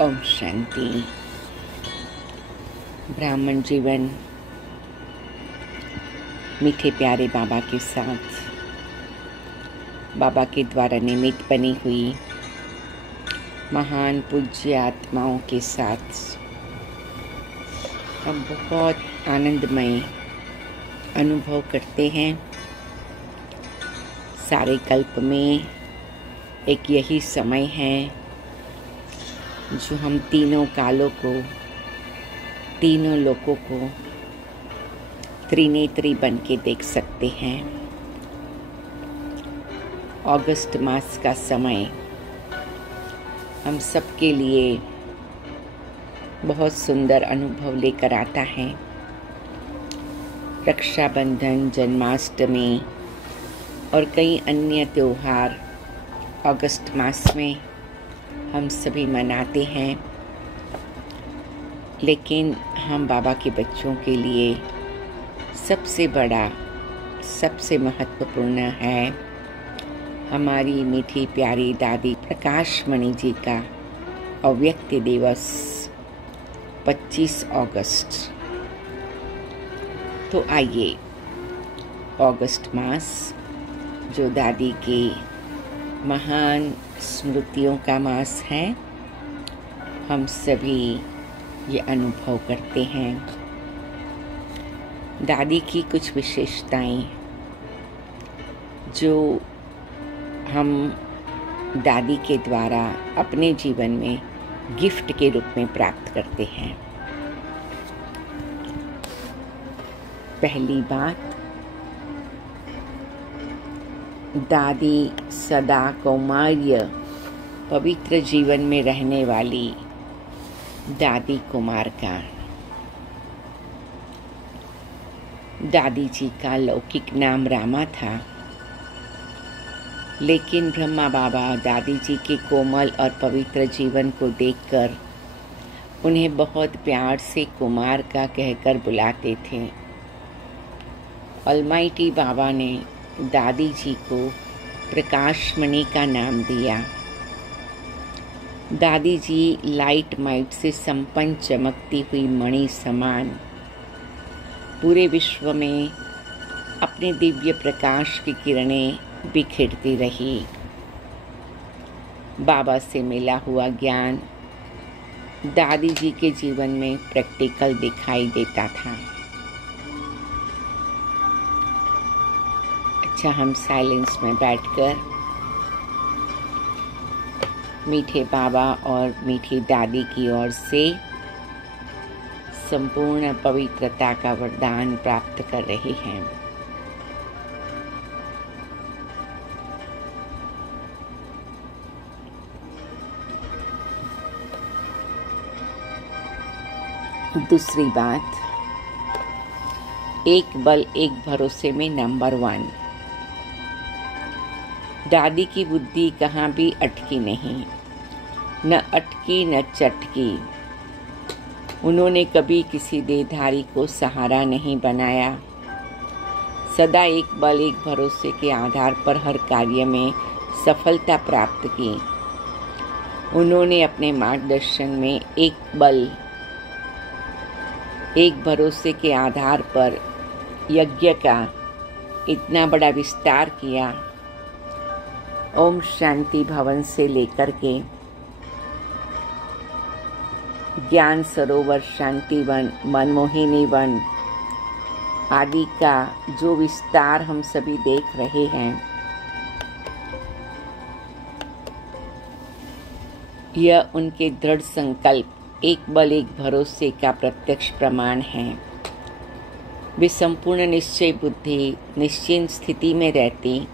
ओम शांति। ब्राह्मण जीवन मीठे प्यारे बाबा के साथ, बाबा के द्वारा निमित्त बनी हुई महान पूज्य आत्माओं के साथ हम बहुत आनंदमय अनुभव करते हैं। सारे कल्प में एक यही समय है जो हम तीनों कालों को, तीनों लोकों को त्रिनेत्री बन के देख सकते हैं। अगस्त मास का समय हम सबके लिए बहुत सुंदर अनुभव लेकर आता है। रक्षाबंधन, जन्माष्टमी और कई अन्य त्योहार अगस्त मास में हम सभी मनाते हैं, लेकिन हम बाबा के बच्चों के लिए सबसे बड़ा, सबसे महत्वपूर्ण है हमारी मीठी प्यारी दादी प्रकाश मणि जी का अव्यक्त दिवस 25 अगस्त। तो आइए, अगस्त मास जो दादी के महान स्मृतियों का मास है, हम सभी ये अनुभव करते हैं। दादी की कुछ विशेषताएं जो हम दादी के द्वारा अपने जीवन में गिफ्ट के रूप में प्राप्त करते हैं। पहली बात, दादी सदा कौमार्य पवित्र जीवन में रहने वाली दादी कुमार का। दादी जी का लौकिक नाम रामा था, लेकिन ब्रह्मा बाबा दादी जी के कोमल और पवित्र जीवन को देखकर उन्हें बहुत प्यार से कुमार का कहकर बुलाते थे। ऑलमाइटी बाबा ने दादी जी को प्रकाशमणि का नाम दिया। दादी जी लाइट माइट से संपन्न चमकती हुई मणि समान पूरे विश्व में अपने दिव्य प्रकाश की किरणें बिखेरती रही। बाबा से मिला हुआ ज्ञान दादी जी के जीवन में प्रैक्टिकल दिखाई देता था। अच्छा, हम साइलेंस में बैठकर मीठे बाबा और मीठी दादी की ओर से संपूर्ण पवित्रता का वरदान प्राप्त कर रहे हैं। दूसरी बात, एक बल एक भरोसे में नंबर 1। दादी की बुद्धि कहाँ भी अटकी नहीं, न अटकी न चटकी। उन्होंने कभी किसी देहधारी को सहारा नहीं बनाया। सदा एक बल एक भरोसे के आधार पर हर कार्य में सफलता प्राप्त की। उन्होंने अपने मार्गदर्शन में एक बल एक भरोसे के आधार पर यज्ञ का इतना बड़ा विस्तार किया। ओम शांति भवन से लेकर के ज्ञान सरोवर, शांति वन, मनमोहिनी वन आदि का जो विस्तार हम सभी देख रहे हैं, यह उनके दृढ़ संकल्प एक बल एक भरोसे का प्रत्यक्ष प्रमाण है। वे संपूर्ण निश्चय बुद्धि, निश्चिंत स्थिति में रहती।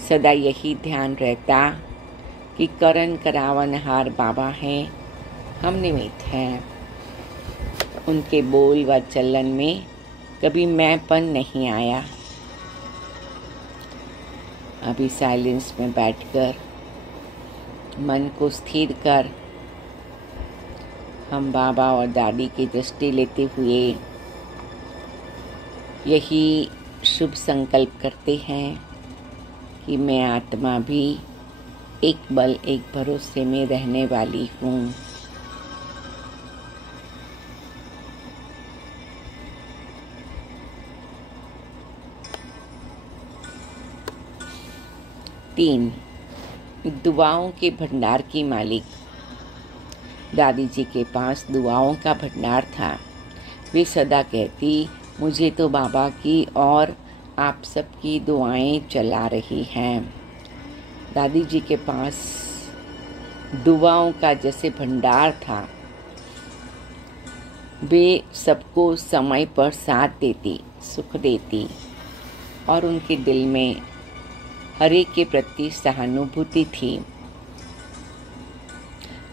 सदा यही ध्यान रहता कि करन करावनहार बाबा हैं, हम निमित्त हैं। उनके बोल व चलन में कभी मैंपन नहीं आया। अभी साइलेंस में बैठकर मन को स्थिर कर हम बाबा और दादी की दृष्टि लेते हुए यही शुभ संकल्प करते हैं कि मैं आत्मा भी एक बल एक भरोसे में रहने वाली हूँ। 3. दुआओं के भंडार की मालिक। दादी जी के पास दुआओं का भंडार था। वे सदा कहती, मुझे तो बाबा की और आप सबकी दुआएं चला रही हैं। दादी जी के पास दुआओं का जैसे भंडार था। वे सबको समय पर साथ देती, सुख देती और उनके दिल में हर एक के प्रति सहानुभूति थी।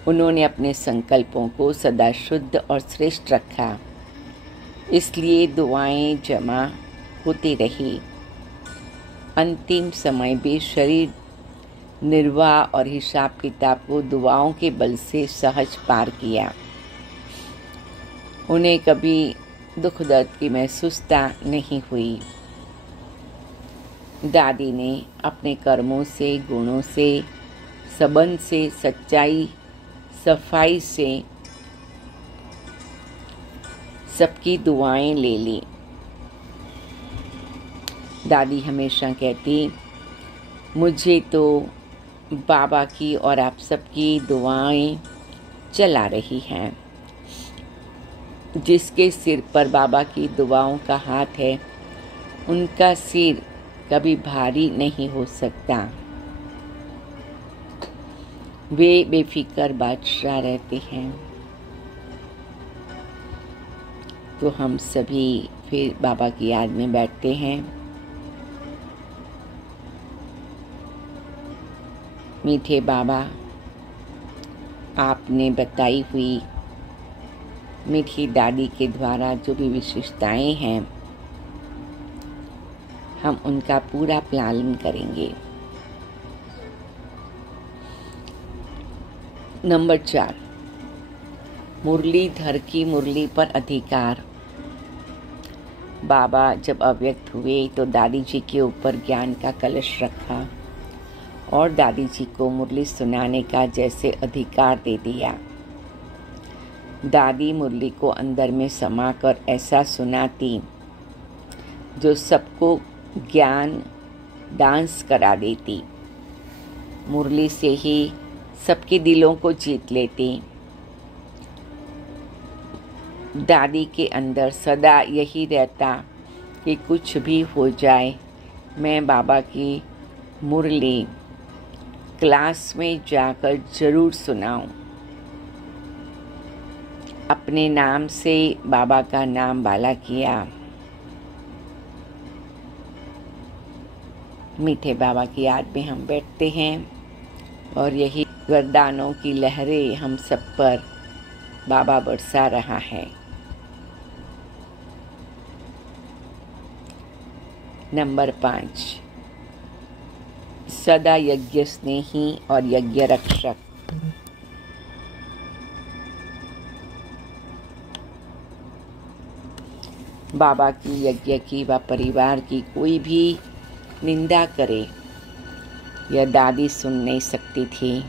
उन्होंने अपने संकल्पों को सदा शुद्ध और श्रेष्ठ रखा, इसलिए दुआएं जमा होती रही। अंतिम समय भी शरीर निर्वाह और हिसाब किताब को दुआओं के बल से सहज पार किया। उन्हें कभी दुख दर्द की महसूसता नहीं हुई। दादी ने अपने कर्मों से, गुणों से, संबंध से, सच्चाई, सफाई से सबकी दुआएं ले ली। दादी हमेशा कहती, मुझे तो बाबा की और आप सबकी दुआएं चला रही हैं। जिसके सिर पर बाबा की दुआओं का हाथ है, उनका सिर कभी भारी नहीं हो सकता। वे बेफिक्र बादशाह रहते हैं। तो हम सभी फिर बाबा की याद में बैठते हैं। मीठे बाबा, आपने बताई हुई मीठी दादी के द्वारा जो भी विशेषताएं हैं, हम उनका पूरा पालन करेंगे। नंबर 4, मुरलीधर की मुरली पर अधिकार। बाबा जब अव्यक्त हुए तो दादी जी के ऊपर ज्ञान का कलश रखा और दादी जी को मुरली सुनाने का जैसे अधिकार दे दिया। दादी मुरली को अंदर में समाकर ऐसा सुनाती जो सबको ज्ञान डांस करा देती। मुरली से ही सबके दिलों को जीत लेती। दादी के अंदर सदा यही रहता कि कुछ भी हो जाए, मैं बाबा की मुरली क्लास में जाकर जरूर सुनाऊं। अपने नाम से बाबा का नाम बाला किया। मीठे बाबा की याद में हम बैठते हैं और यही वरदानों की लहरें हम सब पर बाबा बरसा रहा है। नंबर 5, सदा यज्ञ स्नेही और यज्ञ रक्षक। बाबा की, यज्ञ की व परिवार की कोई भी निंदा करे, यह दादी सुन नहीं सकती थी।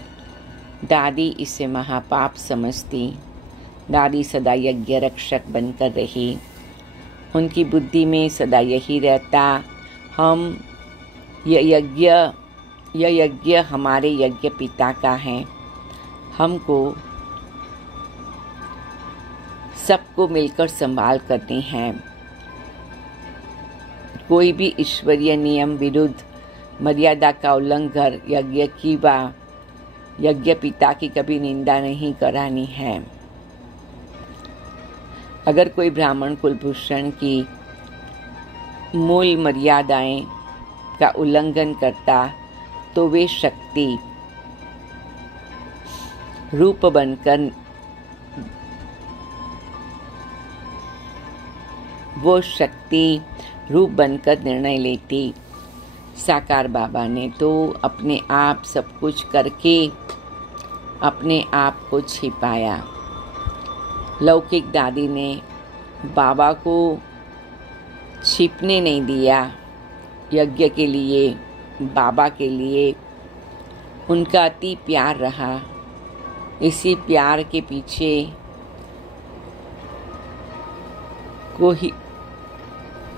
दादी इसे महापाप समझती। दादी सदा यज्ञ रक्षक बनकर रही। उनकी बुद्धि में सदा यही रहता, यह यज्ञ हमारे यज्ञ पिता का है। हमको सबको मिलकर संभाल करनी है। कोई भी ईश्वरीय नियम विरुद्ध मर्यादा का उल्लंघन यज्ञ की व यज्ञ पिता की कभी निंदा नहीं करानी है। अगर कोई ब्राह्मण कुलभूषण की मूल मर्यादाएं का उल्लंघन करता तो वे शक्ति रूप बनकर निर्णय लेती। साकार बाबा ने तो अपने आप सब कुछ करके अपने आप को छिपाया। लौकिक दादी ने बाबा को छिपने नहीं दिया। यज्ञ के लिए, बाबा के लिए उनका अति प्यार रहा। इसी प्यार के पीछे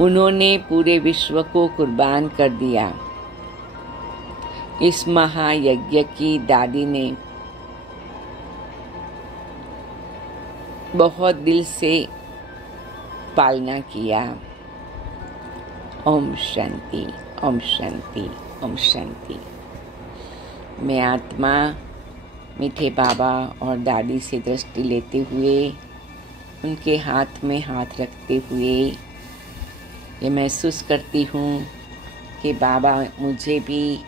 उन्होंने पूरे विश्व को कुर्बान कर दिया। इस महायज्ञ की दादी ने बहुत दिल से पालना किया। ओम शांति, ओम शांति, ओम शांति। मैं आत्मा मीठे बाबा और दादी से दृष्टि लेते हुए, उनके हाथ में हाथ रखते हुए ये महसूस करती हूँ कि बाबा मुझे भी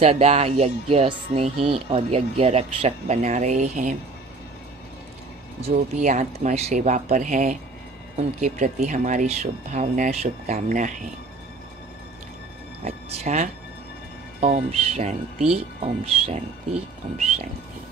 सदा यज्ञ स्नेही और यज्ञ रक्षक बना रहे हैं। जो भी आत्मा सेवा पर है उनके प्रति हमारी शुभ भावना, शुभकामना है। अच्छा, ओम शांति, ओम शांति, ओम शांति।